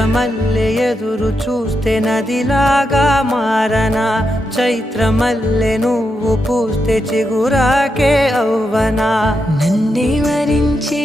ఎర్రమల్లె ఎదురు చూస్తే నదిలాగా మారనా, చైత్రమల్లె నువ్వు పూస్తే చిగురాకే అవ్వనా. నన్నే వరించి